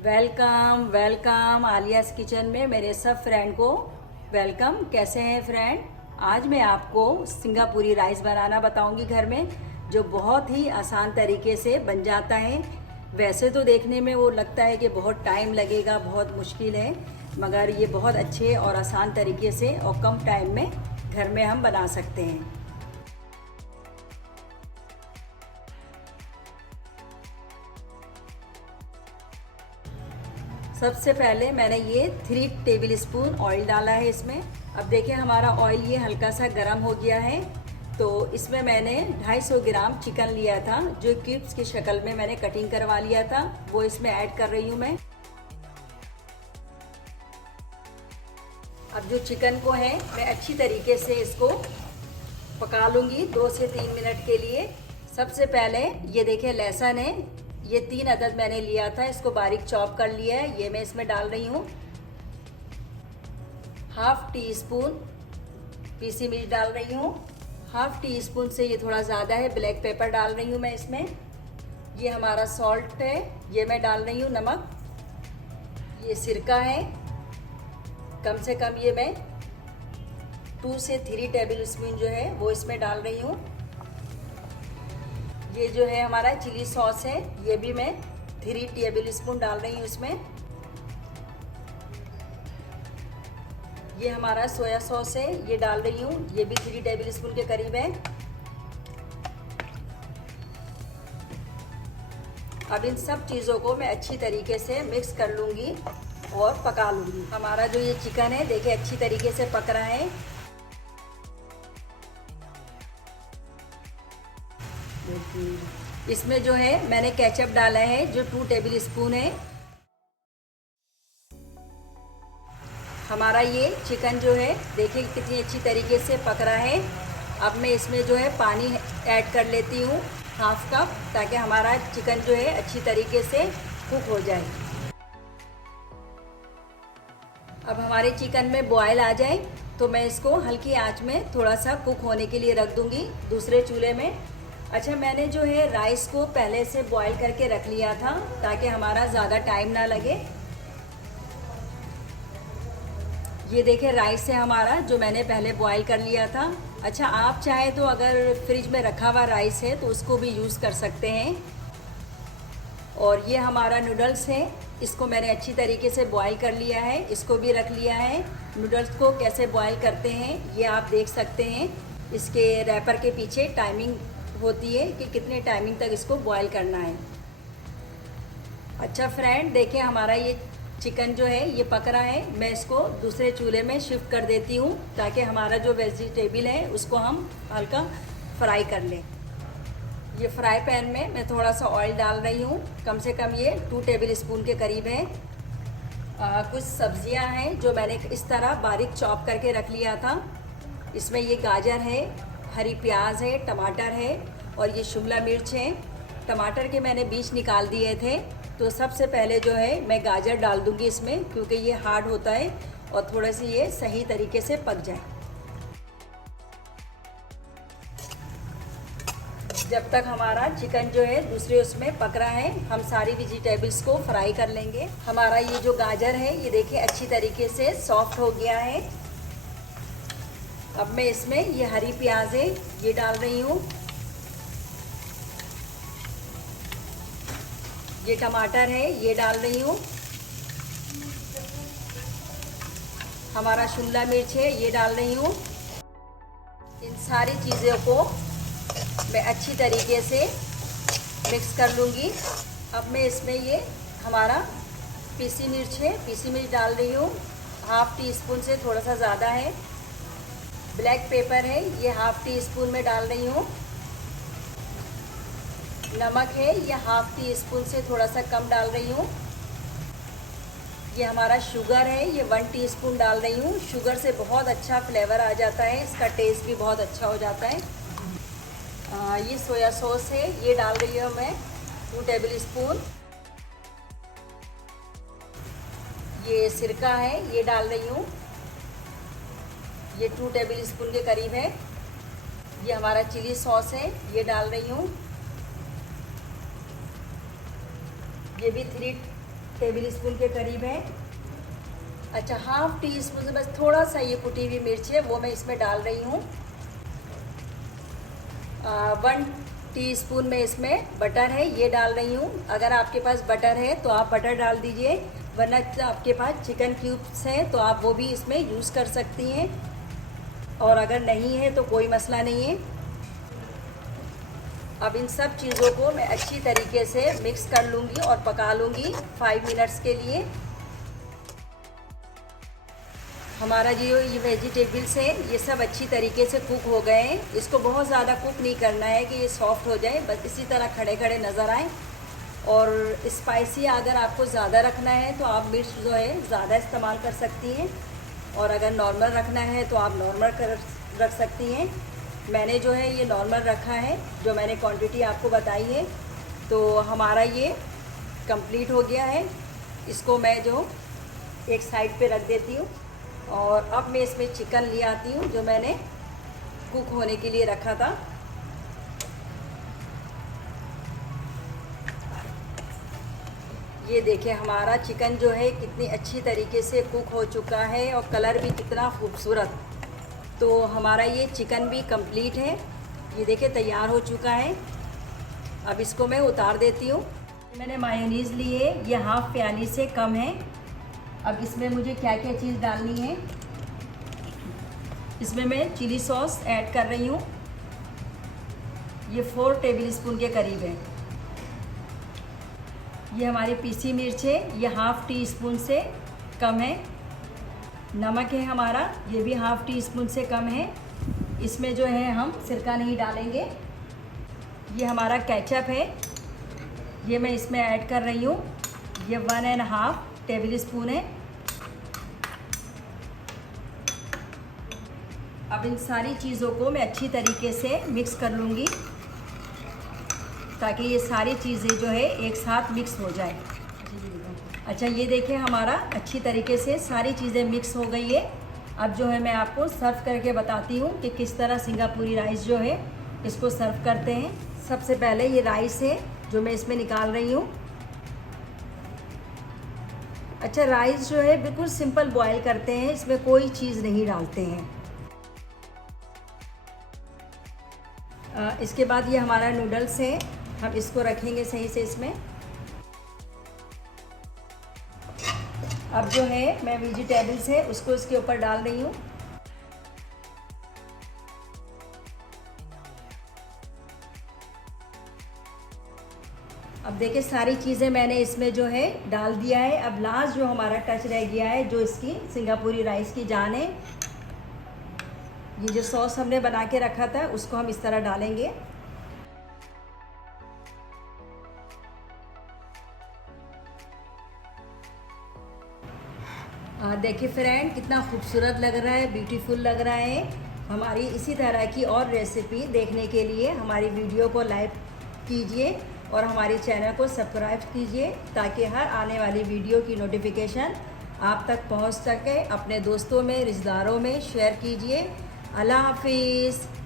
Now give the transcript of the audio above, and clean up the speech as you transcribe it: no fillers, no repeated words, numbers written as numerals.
Welcome welcome आलियाज़ kitchen में मेरे सब फ्रेंड को वेलकम। कैसे हैं फ्रेंड? आज मैं आपको सिंगापुरी राइस बनाना बताऊंगी घर में, जो बहुत ही आसान तरीके से बन जाता है। वैसे तो देखने में वो लगता है कि बहुत टाइम लगेगा, बहुत मुश्किल है, मगर ये बहुत अच्छे और आसान तरीके से और कम टाइम में घर में हम बना सकते हैं। सबसे पहले मैंने ये 3 टेबल स्पून ऑयल डाला है इसमें। अब देखिए हमारा ऑयल ये हल्का सा गर्म हो गया है, तो इसमें मैंने 250 ग्राम चिकन लिया था, जो क्यूब्स की शक्ल में मैंने कटिंग करवा लिया था, वो इसमें ऐड कर रही हूँ मैं। अब जो चिकन को है मैं अच्छी तरीके से इसको पका लूँगी 2 से 3 मिनट के लिए। सबसे पहले ये देखिए लहसुन है, ये 3 अदद मैंने लिया था, इसको बारीक चॉप कर लिया है, ये मैं इसमें डाल रही हूँ। हाफ टी स्पून पीसी मिर्च डाल रही हूँ। हाफ टी स्पून से ये थोड़ा ज़्यादा है, ब्लैक पेपर डाल रही हूँ मैं इसमें। ये हमारा सॉल्ट है, ये मैं डाल रही हूँ, नमक। ये सिरका है, कम से कम ये मैं 2 से 3 टेबल स्पून जो है वो इसमें डाल रही हूँ। ये जो है हमारा चिली सॉस है, ये भी मैं 3 टेबल स्पून डाल रही हूँ इसमें। ये हमारा सोया सॉस है, ये डाल रही हूँ, ये भी 3 टेबल स्पून के करीब है। अब इन सब चीज़ों को मैं अच्छी तरीके से मिक्स कर लूँगी और पका लूँगी। हमारा जो ये चिकन है देखिए अच्छी तरीके से पक रहा है। इसमें जो है मैंने केचप डाला है, जो 2 टेबल स्पून है। हमारा ये चिकन जो है देखिए कितनी अच्छी तरीके से पक रहा है। अब मैं इसमें जो है पानी ऐड कर लेती हूँ, हाफ कप, ताकि हमारा चिकन जो है अच्छी तरीके से कुक हो जाए। अब हमारे चिकन में बॉयल आ जाए तो मैं इसको हल्की आंच में थोड़ा सा कुक होने के लिए रख दूँगी दूसरे चूल्हे में। अच्छा, मैंने जो है राइस को पहले से बॉईल करके रख लिया था, ताकि हमारा ज़्यादा टाइम ना लगे। ये देखिए राइस है हमारा, जो मैंने पहले बॉईल कर लिया था। अच्छा, आप चाहे तो अगर फ्रिज में रखा हुआ राइस है तो उसको भी यूज़ कर सकते हैं। और ये हमारा नूडल्स है, इसको मैंने अच्छी तरीके से बॉईल कर लिया है, इसको भी रख लिया है। नूडल्स को कैसे बॉईल करते हैं ये आप देख सकते हैं, इसके रैपर के पीछे टाइमिंग होती है कि कितने टाइमिंग तक इसको बॉईल करना है। अच्छा फ्रेंड, देखिए हमारा ये चिकन जो है ये पक रहा है। मैं इसको दूसरे चूल्हे में शिफ्ट कर देती हूँ, ताकि हमारा जो वेजिटेबल है उसको हम हल्का फ्राई कर लें। ये फ्राई पैन में मैं थोड़ा सा ऑयल डाल रही हूँ, कम से कम ये 2 टेबल स्पून के करीब है। कुछ सब्जियाँ हैं जो मैंने इस तरह बारीक चॉप करके रख लिया था। इसमें ये गाजर है, हरी प्याज है, टमाटर है और ये शिमला मिर्च है। टमाटर के मैंने बीज निकाल दिए थे, तो सबसे पहले जो है मैं गाजर डाल दूंगी इसमें, क्योंकि ये हार्ड होता है और थोड़ा सी ये सही तरीके से पक जाए। जब तक हमारा चिकन जो है दूसरे उसमें पक रहा है, हम सारी वेजिटेबल्स को फ्राई कर लेंगे। हमारा ये जो गाजर है ये देखिए अच्छी तरीके से सॉफ्ट हो गया है। अब मैं इसमें ये हरी प्याज है ये डाल रही हूँ। ये टमाटर है ये डाल रही हूँ। हमारा शिमला मिर्च है ये डाल रही हूँ। इन सारी चीज़ों को मैं अच्छी तरीके से मिक्स कर लूँगी। अब मैं इसमें ये हमारा पीसी मिर्च है, पीसी मिर्च डाल रही हूँ, हाफ टी स्पून से थोड़ा सा ज़्यादा है। ब्लैक पेपर है ये हाफ टी स्पून में डाल रही हूँ। नमक है ये हाफ टी स्पून से थोड़ा सा कम डाल रही हूँ। ये हमारा शुगर है ये 1 टीस्पून डाल रही हूँ। शुगर से बहुत अच्छा फ्लेवर आ जाता है, इसका टेस्ट भी बहुत अच्छा हो जाता है। ये सोया सॉस है ये डाल रही हूँ मैं 2 टेबल स्पून। ये सिरका है ये डाल रही हूँ, ये 2 टेबल स्पून के करीब है। ये हमारा चिली सॉस है ये डाल रही हूँ, ये भी 3 टेबल स्पून के करीब है। अच्छा, हाफ टी स्पून से बस थोड़ा सा ये कुटी हुई मिर्च है वो मैं इसमें डाल रही हूँ। 1 टीस्पून में इसमें बटर है, ये डाल रही हूँ। अगर आपके पास बटर है तो आप बटर डाल दीजिए, वरना आपके पास चिकन क्यूब्स हैं तो आप वो भी इसमें यूज़ कर सकती हैं, और अगर नहीं है तो कोई मसला नहीं है। अब इन सब चीज़ों को मैं अच्छी तरीके से मिक्स कर लूँगी और पका लूँगी 5 मिनट्स के लिए। हमारा जो ये वेजिटेबल्स है ये सब अच्छी तरीके से कुक हो गए हैं। इसको बहुत ज़्यादा कुक नहीं करना है कि ये सॉफ्ट हो जाए, बस इसी तरह खड़े खड़े नज़र आए। और स्पाइसी अगर आपको ज़्यादा रखना है तो आप मिर्च जो है ज़्यादा इस्तेमाल कर सकती हैं, और अगर नॉर्मल रखना है तो आप नॉर्मल रख सकती हैं। मैंने जो है ये नॉर्मल रखा है, जो मैंने क्वांटिटी आपको बताई है। तो हमारा ये कंप्लीट हो गया है। इसको मैं जो एक साइड पे रख देती हूँ, और अब मैं इसमें चिकन ले आती हूँ जो मैंने कुक होने के लिए रखा था। ये देखिए हमारा चिकन जो है कितनी अच्छी तरीके से कुक हो चुका है, और कलर भी कितना खूबसूरत। तो हमारा ये चिकन भी कंप्लीट है, ये देखिए तैयार हो चुका है। अब इसको मैं उतार देती हूँ। मैंने मायोनीज़ ली है, ये हाफ़ प्याली से कम है। अब इसमें मुझे क्या क्या चीज़ डालनी है, इसमें मैं चिली सॉस ऐड कर रही हूँ, ये 4 टेबल स्पून के करीब है। ये हमारी पीसी मिर्च है, ये हाफ़ टी स्पून से कम है। नमक है हमारा, ये भी हाफ़ टी स्पून से कम है। इसमें जो है हम सिरका नहीं डालेंगे। ये हमारा केचप है, ये मैं इसमें ऐड कर रही हूँ, ये 1.5 टेबल स्पून है। अब इन सारी चीज़ों को मैं अच्छी तरीके से मिक्स कर लूँगी, ताकि ये सारी चीज़ें जो है एक साथ मिक्स हो जाए। अच्छा, ये देखिए हमारा अच्छी तरीके से सारी चीज़ें मिक्स हो गई है। अब जो है मैं आपको सर्व करके बताती हूँ कि किस तरह सिंगापुरी राइस जो है इसको सर्व करते हैं। सबसे पहले ये राइस है जो मैं इसमें निकाल रही हूँ। अच्छा, राइस जो है बिल्कुल सिंपल बॉयल करते हैं, इसमें कोई चीज़ नहीं डालते हैं। इसके बाद ये हमारा नूडल्स है, हम इसको रखेंगे सही से इसमें। अब जो है मैं वेजिटेबल्स है उसको इसके ऊपर डाल रही हूँ। अब देखिए सारी चीज़ें मैंने इसमें जो है डाल दिया है। अब लास्ट जो हमारा टच रह गया है, जो इसकी सिंगापुरी राइस की जान है, ये जो सॉस हमने बना के रखा था उसको हम इस तरह डालेंगे। देखिए फ्रेंड, कितना खूबसूरत लग रहा है, ब्यूटीफुल लग रहा है। हमारी इसी तरह की और रेसिपी देखने के लिए हमारी वीडियो को लाइक कीजिए और हमारे चैनल को सब्सक्राइब कीजिए, ताकि हर आने वाली वीडियो की नोटिफिकेशन आप तक पहुंच सके। अपने दोस्तों में, रिश्तेदारों में शेयर कीजिए। अल्लाह हाफिज़।